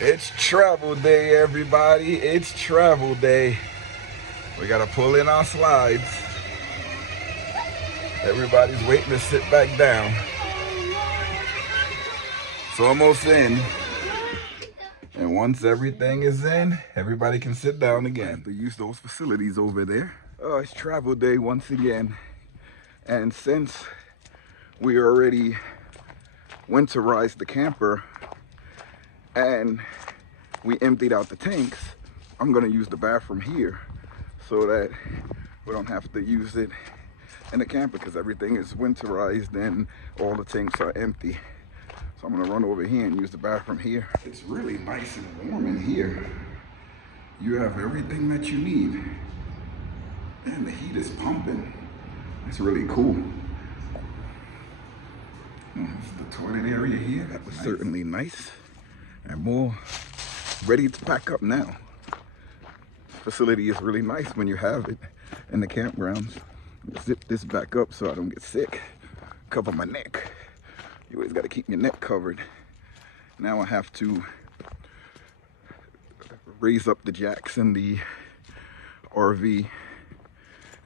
It's travel day, everybody. It's travel day. We gotta pull in our slides. Everybody's waiting to sit back down. It's almost in. And once everything is in, everybody can sit down again. To use those facilities over there. Oh, it's travel day once again. And since we already winterized the camper and we emptied out the tanks, I'm gonna use the bathroom here so that we don't have to use it in the camper because everything is winterized and all the tanks are empty. So I'm gonna run over here and use the bathroom here. It's really nice and warm in here. You have everything that you need. And the heat is pumping. It's really cool. It's the toilet area here. That was certainly nice. And more ready to pack up now. Facility is really nice when you have it in the campgrounds. Zip this back up so I don't get sick. Cover my neck. You always got to keep your neck covered. Now I have to raise up the jacks in the RV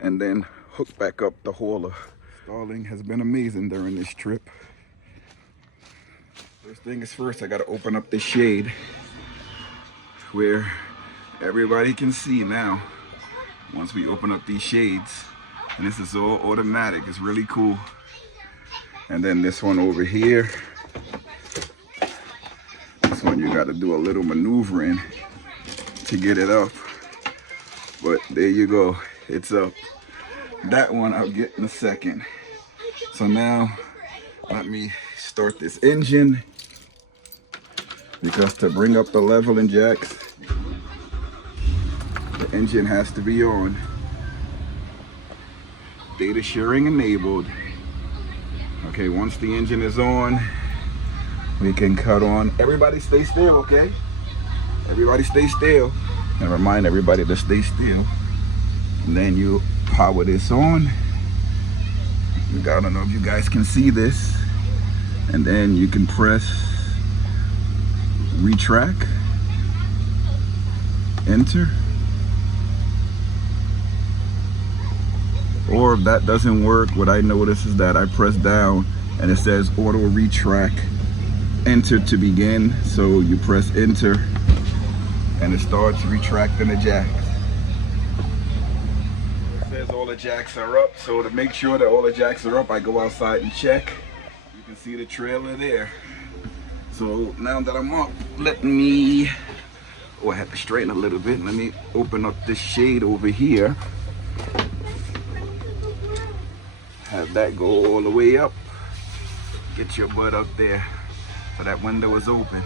and then hook back up the hauler. Installing has been amazing during this trip. First thing is first, I got to open up this shade where everybody can see now. Once we open up these shades, and this is all automatic, it's really cool. And then this one over here, this one you got to do a little maneuvering to get it up, but there you go, it's up. That one I'll get in a second. So now let me start this engine, because to bring up the level in jacks, the engine has to be on. Data sharing enabled. Okay, once the engine is on, we can cut on. Everybody stay still, okay? Everybody stay still. And remind everybody to stay still. And then you power this on. I don't know if you guys can see this. And then you can press retract, enter. Or if that doesn't work, what I notice is that I press down and it says auto retract, enter to begin. So you press enter and it starts retracting the jacks. It says all the jacks are up. So to make sure that all the jacks are up, I go outside and check. You can see the trailer there. So now that I'm up, let me, I have to straighten a little bit. Let me open up this shade over here. Have that go all the way up. Get your butt up there. So that window is open.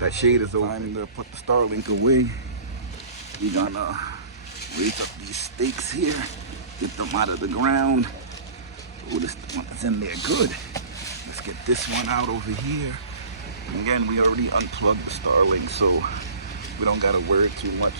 That shade is open. Time to put the Starlink away. We're gonna raise up these stakes here. Get them out of the ground. Oh, this one is in there good. Let's get this one out over here. And again, we already unplugged the Starlink, so we don't gotta worry too much.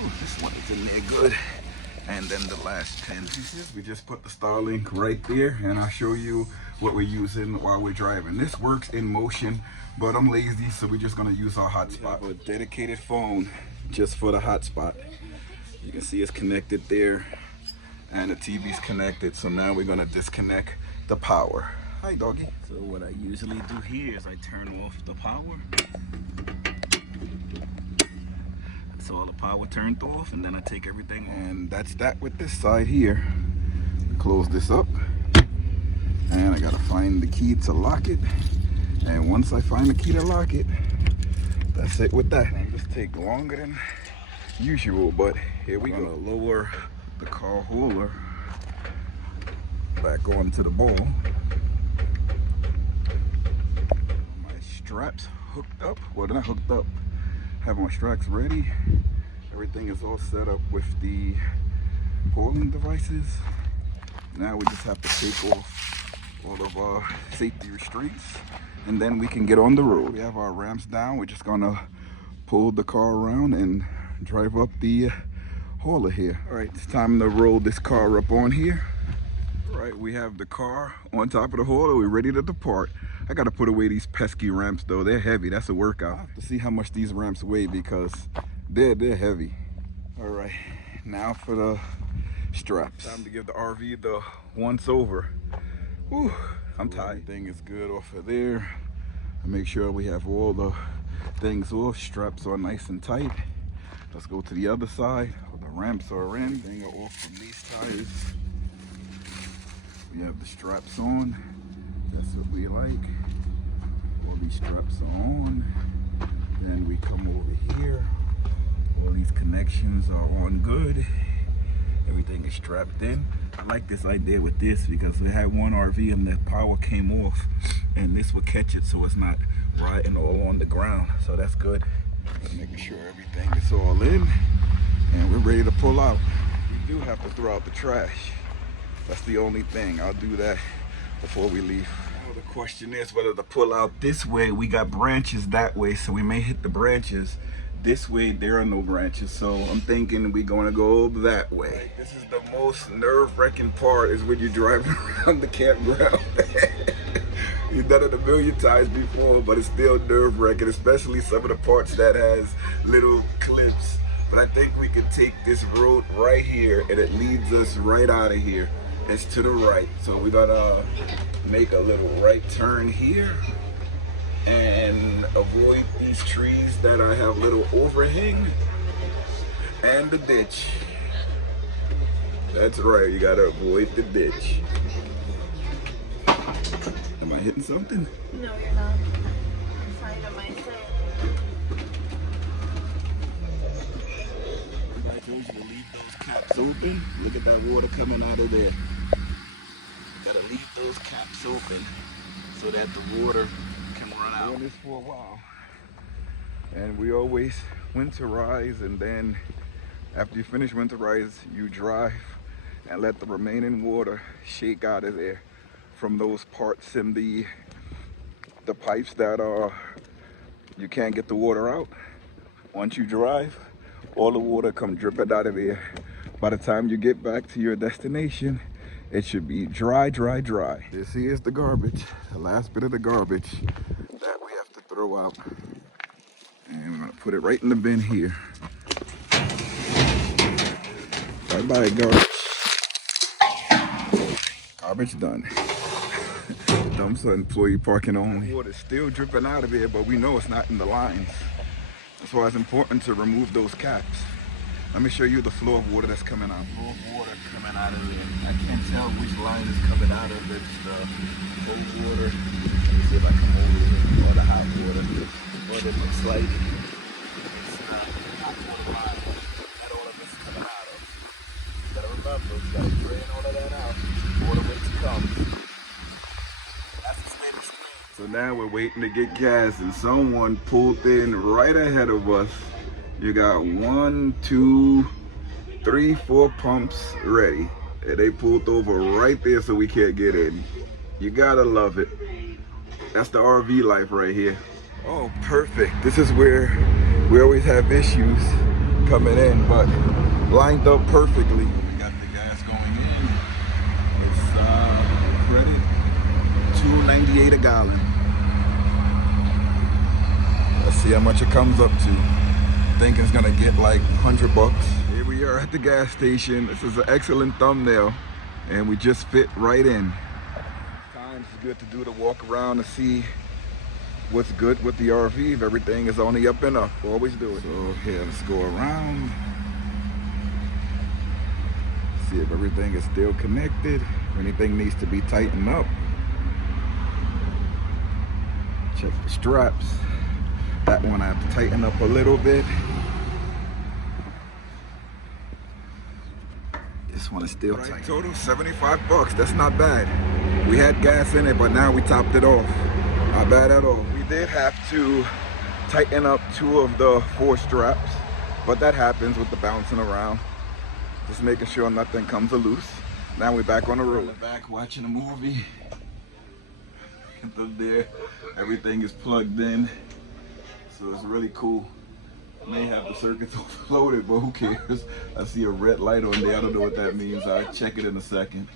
Oh, this one is in there good. And then the last 10 pieces, we just put the Starlink right there, and I'll show you what we're using while we're driving. This works in motion, but I'm lazy, so we're just gonna use our hotspot. We have a dedicated phone just for the hotspot. You can see it's connected there, and the TV's connected. So now we're gonna disconnect the power. Hi, doggy. So what I usually do here is I turn off the power. So all the power turned off, and then I take everything off. And that's that with this side here. Close this up, and I gotta find the key to lock it. And once I find the key to lock it, that's it with that. And this take longer than usual, but here we go. Lower the car hauler back onto the ball. My straps hooked up. Well, they're not hooked up. Have my straps ready. Everything is all set up with the hauling devices. Now we just have to take off all of our safety restraints, and then we can get on the road. We have our ramps down. We're just gonna pull the car around and drive up the hauler here. All right, it's time to roll this car up on here. All right, we have the car on top of the hauler. We're ready to depart. I gotta put away these pesky ramps though. They're heavy. That's a workout. I have to see how much these ramps weigh because they're heavy. All right, now for the straps. Time to give the RV the once over. Whew, I'm tired. Everything is good off of there. I make sure we have all the things off. Straps are nice and tight. Let's go to the other side. The ramps are in. Things are off from these tires. We have the straps on. That's what we like. All these straps are on. Then we come over here. All these connections are on good. Everything is strapped in. I like this idea with this because we had one RV and the power came off, and this will catch it so it's not riding all on the ground. So that's good. Making sure everything is all in, and we're ready to pull out. We do have to throw out the trash. That's the only thing. I'll do that before we leave. Now the question is whether to pull out this way. We got branches that way, so we may hit the branches. This way, there are no branches, so I'm thinking we're gonna go that way. This is the most nerve-wracking part, is when you're driving around the campground. You've done it a million times before, but it's still nerve-wracking, especially some of the parts that has little clips. But I think we can take this road right here, and it leads us right out of here. It's to the right, so we're gonna make a little right turn here and avoid these trees that I have little overhang, and the ditch. That's right, you gotta avoid the ditch. Am I hitting something? No, you're not. It's not even my set. I told you to leave those caps open. Look at that water coming out of there. You gotta leave those caps open so that the water can run out. Doing this for a while, and we always winterize, and then after you finish winterize, you drive and let the remaining water shake out of there from those parts in the pipes that are you can't get the water out. Once you drive, all the water come dripping out of there. By the time you get back to your destination, it should be dry, dry, dry. This here is the garbage, the last bit of the garbage that we have to throw out. And we're gonna put it right in the bin here. Bye-bye, garbage. Garbage done. Dumps are employee parking only. Water's still dripping out of here, but we know it's not in the lines. That's why it's important to remove those caps. Let me show you the flow of water that's coming out. Flow of water coming out of there. I can't tell which line is coming out of it. The cold water. Let me see if I come over here. Or the hot water. But it looks like it's not hot water line that all of this is coming out of. You gotta remember, you gotta drain all of that out. Water when it comes. That's the state of the stream. So now we're waiting to get gas, and someone pulled in right ahead of us. You got 1, 2, 3, 4 pumps ready. And they pulled over right there so we can't get in. You gotta love it. That's the RV life right here. Oh, perfect. This is where we always have issues coming in, but lined up perfectly. We got the gas going in. It's credit $2.98 a gallon. Let's see how much it comes up to. I think it's gonna get like 100 bucks. Here we are at the gas station. This is an excellent thumbnail, and we just fit right in. Times it's good to do the walk around to see what's good with the RV. If everything is on the up and up, we'll always do it. So here, let's go around. See if everything is still connected. If anything needs to be tightened up. Check the straps. That one I have to tighten up a little bit. This one is still tight. Total 75 bucks. That's not bad. We had gas in it, but now we topped it off. Not bad at all. We did have to tighten up 2 of the 4 straps, but that happens with the bouncing around. Just making sure nothing comes loose. Now we're back on the road. Back watching a movie. Up there, everything is plugged in. So it's really cool. May have the circuits overloaded, but who cares? I see a red light on there. I don't know what that means. I'll check it in a second.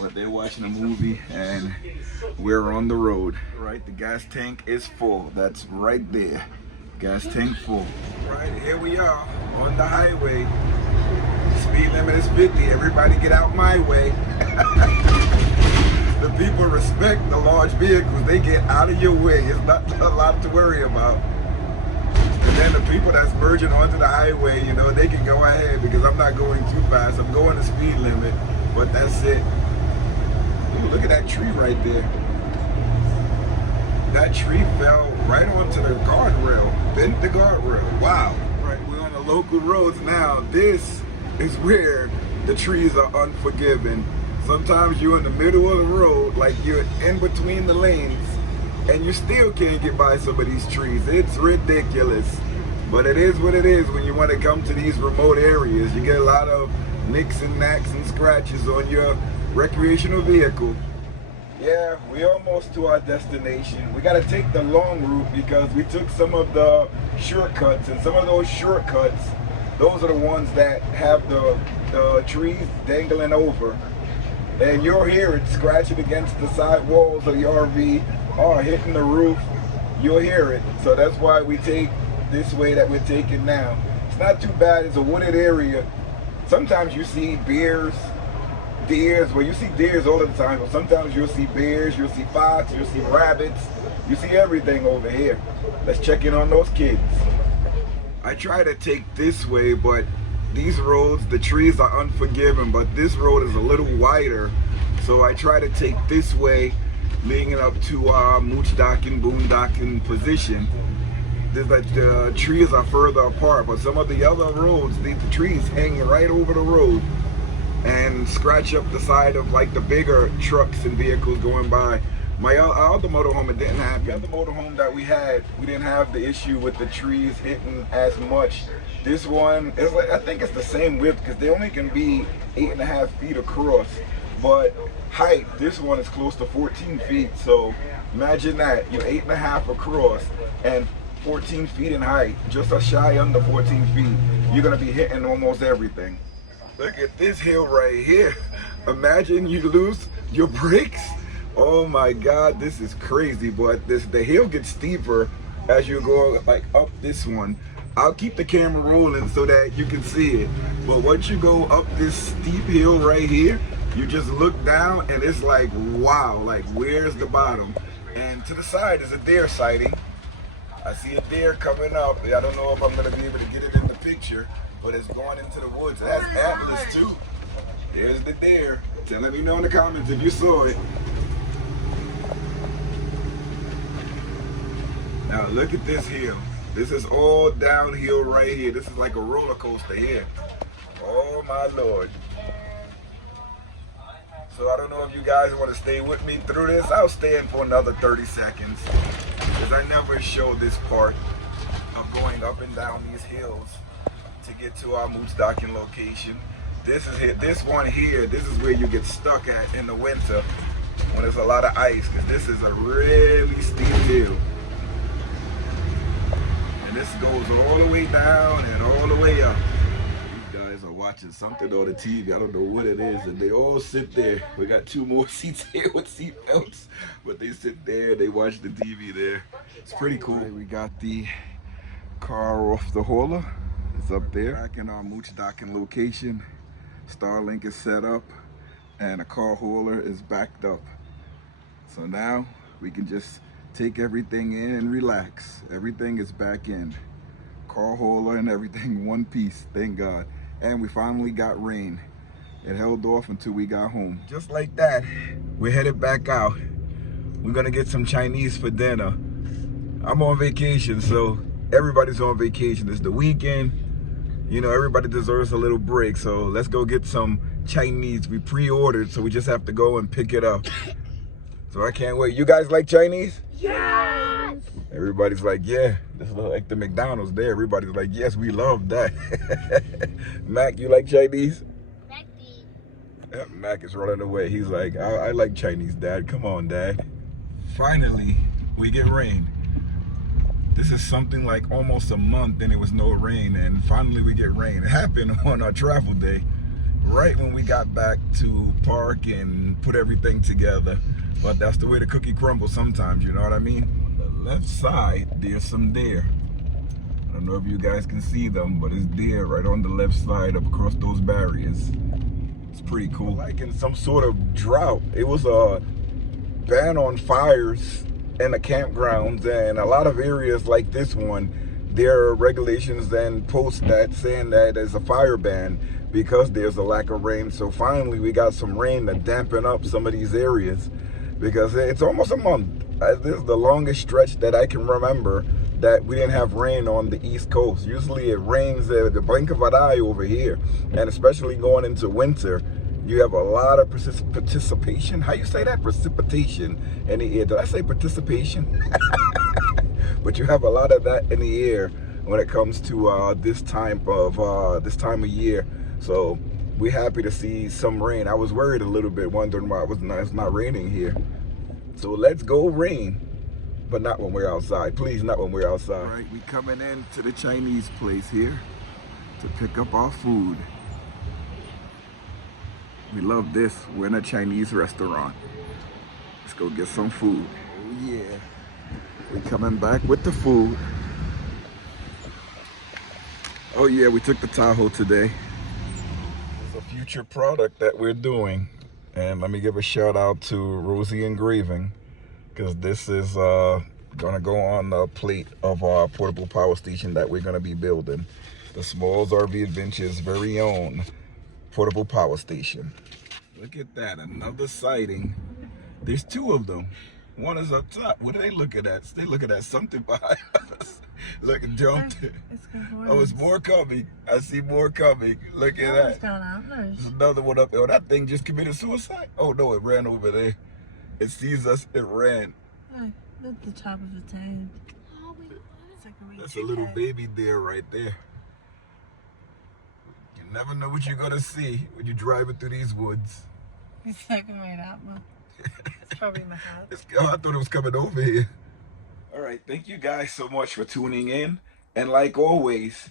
But they're watching a movie and we're on the road. Right, the gas tank is full. That's right there. Gas tank full. Right, here we are on the highway. Speed limit is 50. Everybody get out my way. The people respect the large vehicles. They get out of your way. It's not a lot to worry about. And then the people that's merging onto the highway, you know, they can go ahead because I'm not going too fast. I'm going the speed limit, but that's it. Ooh, look at that tree right there. That tree fell right onto the guardrail, bent the guardrail. Wow. Right, we're on the local roads now. This is where the trees are unforgiving. Sometimes you're in the middle of the road, like you're in between the lanes, and you still can't get by some of these trees. It's ridiculous. But it is what it is when you want to come to these remote areas. You get a lot of nicks and knacks and scratches on your recreational vehicle. Yeah, we're almost to our destination. We got to take the long route because we took some of the shortcuts, and some of those shortcuts, those are the ones that have the trees dangling over. And you'll hear it scratching against the side walls of the RV or hitting the roof. You'll hear it. So that's why we take this way that we're taking now. It's not too bad. It's a wooded area. Sometimes you see deers. Well, you see deers all the time, but sometimes you'll see bears, you'll see fox, you'll see rabbits. You see everything over here. Let's check in on those kids. I try to take this way, but these roads, the trees are unforgiving, but this road is a little wider. So I try to take this way, leading up to our mooch-docking, boondocking position. The trees are further apart, but some of the other roads, the trees hang right over the road and scratch up the side of like the bigger trucks and vehicles going by. My other motorhome, it didn't happen. The other motorhome that we had, we didn't have the issue with the trees hitting as much. This one, it's like, I think it's the same width because they only can be 8.5 feet across. But height, this one is close to 14 feet. So imagine that, you're 8.5 across and 14 feet in height, just a shy under 14 feet. You're gonna be hitting almost everything. Look at this hill right here. Imagine you lose your brakes. Oh my God, this is crazy. But the hill gets steeper as you go like up this one. I'll keep the camera rolling so that you can see it. But once you go up this steep hill right here, you just look down and it's like, wow, like where's the bottom? And to the side is a deer sighting. I see a deer coming up. I don't know if I'm gonna be able to get it in the picture, but it's going into the woods. It has antlers too. There's the deer. Let me know in the comments if you saw it. Now look at this hill. This is all downhill right here. This is like a roller coaster here. Oh my Lord. So I don't know if you guys want to stay with me through this. I'll stay in for another 30 seconds. Because I never show this part of going up and down these hills to get to our moose docking location. This is it. This one here, this is where you get stuck at in the winter when there's a lot of ice, because this is a really steep hill. And this goes all the way down and all the way up. These guys are watching something on the TV. I don't know what it is, and they all sit there. We got 2 more seats here with seat belts, but they sit there, they watch the TV there. It's pretty cool. Right, we got the car off the hauler. It's up there. Back in our mooch docking location. Starlink is set up and a car hauler is backed up. So now we can just take everything in and relax. Everything is back in. Car hauler and everything one piece, thank God. And we finally got rain. It held off until we got home. Just like that, we're headed back out. We're gonna get some Chinese for dinner. I'm on vacation, so everybody's on vacation. It's the weekend. You know, everybody deserves a little break, so let's go get some Chinese. We pre-ordered, so we just have to go and pick it up. So I can't wait. You guys like Chinese? Yes! Everybody's like, yeah. This looks like the McDonald's there. Everybody's like, yes, we love that. Mac, you like Chinese? Yeah, Mac is running away. He's like, I like Chinese, Dad. Come on, Dad. Finally, we get rain. This is something like almost a month and it was no rain, and finally we get rain. It happened on our travel day. right when we got back to park and put everything together. But that's the way the cookie crumbles sometimes, you know what I mean? On the left side, there's some deer. I don't know if you guys can see them, but it's deer right on the left side up across those barriers. It's pretty cool. Like in some sort of drought. It was a ban on fires in the campgrounds, and a lot of areas like this one, there are regulations and posts that saying that there's a fire ban because there's a lack of rain. So finally we got some rain to dampen up some of these areas, because it's almost a month. This is the longest stretch that I can remember that we didn't have rain on the East Coast. Usually it rains at the blink of an eye over here, and especially going into winter, you have a lot of participation. How you say that? Precipitation in the air. Did I say participation? But you have a lot of that in the air when it comes to this time of year. So we're happy to see some rain. I was worried a little bit, wondering why it's not raining here. So let's go rain, but not when we're outside. Please, not when we're outside. All right, we coming in to the Chinese place here to pick up our food. We love this. We're in a Chinese restaurant. Let's go get some food. Oh yeah. We coming back with the food. Oh yeah, we took the Tahoe today. It's a future product that we're doing. And let me give a shout out to Rosie Engraving, because this is gonna go on the plate of our portable power station that we're gonna be building. The Smalls RV Adventures' very own portable power station. Look at that, another sighting. There's two of them. One is up top. What are they looking at? They looking at something behind us. Look, it jumped. Oh, it's more coming. I see more coming. Look at that. There's another one up there. Oh, that thing just committed suicide. Oh no, it ran over there. It sees us, it ran. Look at the top of its head. That's a little baby deer right there. You never know what you're gonna see when you're driving through these woods. It's taking me that one. It's probably my hat. I thought it was coming over here. All right, thank you guys so much for tuning in. And like always,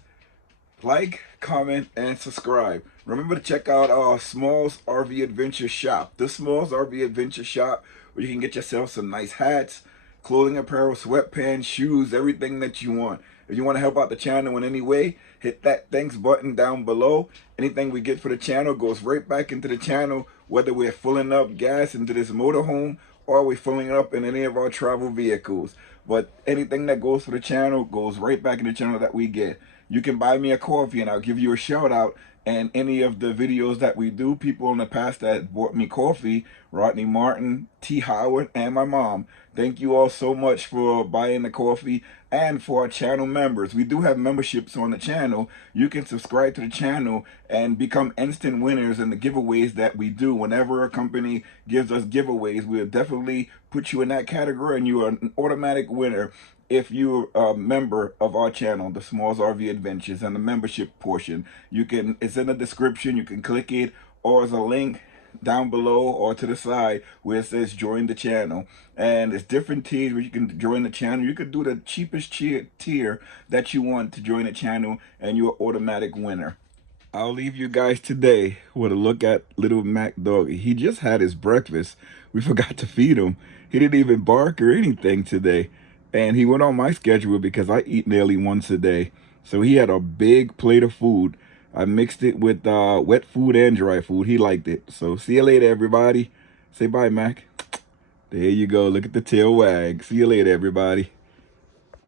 like, comment, and subscribe. Remember to check out our Smalls RV Adventure Shop. The Smalls RV Adventure Shop, where you can get yourself some nice hats, clothing, apparel, sweatpants, shoes, everything that you want. If you want to help out the channel in any way, hit that thanks button down below. Anything we get for the channel goes right back into the channel, whether we're filling up gas into this motorhome or we're filling it up in any of our travel vehicles. But anything that goes for the channel goes right back in the channel that we get. You can buy me a coffee and I'll give you a shout out. And any of the videos that we do, people in the past that bought me coffee, Rodney Martin, T. Howard, and my mom. Thank you all so much for buying the coffee. And for our channel members, we do have memberships on the channel. You can subscribe to the channel and become instant winners in the giveaways that we do. Whenever a company gives us giveaways, we'll definitely put you in that category and you are an automatic winner if you're a member of our channel, the Smalls RV Adventures, and the membership portion. It's in the description. You can click it, or there's a link down below or to the side where it says join the channel. And it's different tiers where you can join the channel. You could do the cheapest tier that you want to join the channel, and you're an automatic winner. I'll leave you guys today with a look at little Mac Doggy. He just had his breakfast. We forgot to feed him. He didn't even bark or anything today. And he went on my schedule because I eat nearly once a day. So he had a big plate of food. I mixed it with wet food and dry food. He liked it. So see you later, everybody. Say bye, Mac. There you go. Look at the tail wag. See you later, everybody.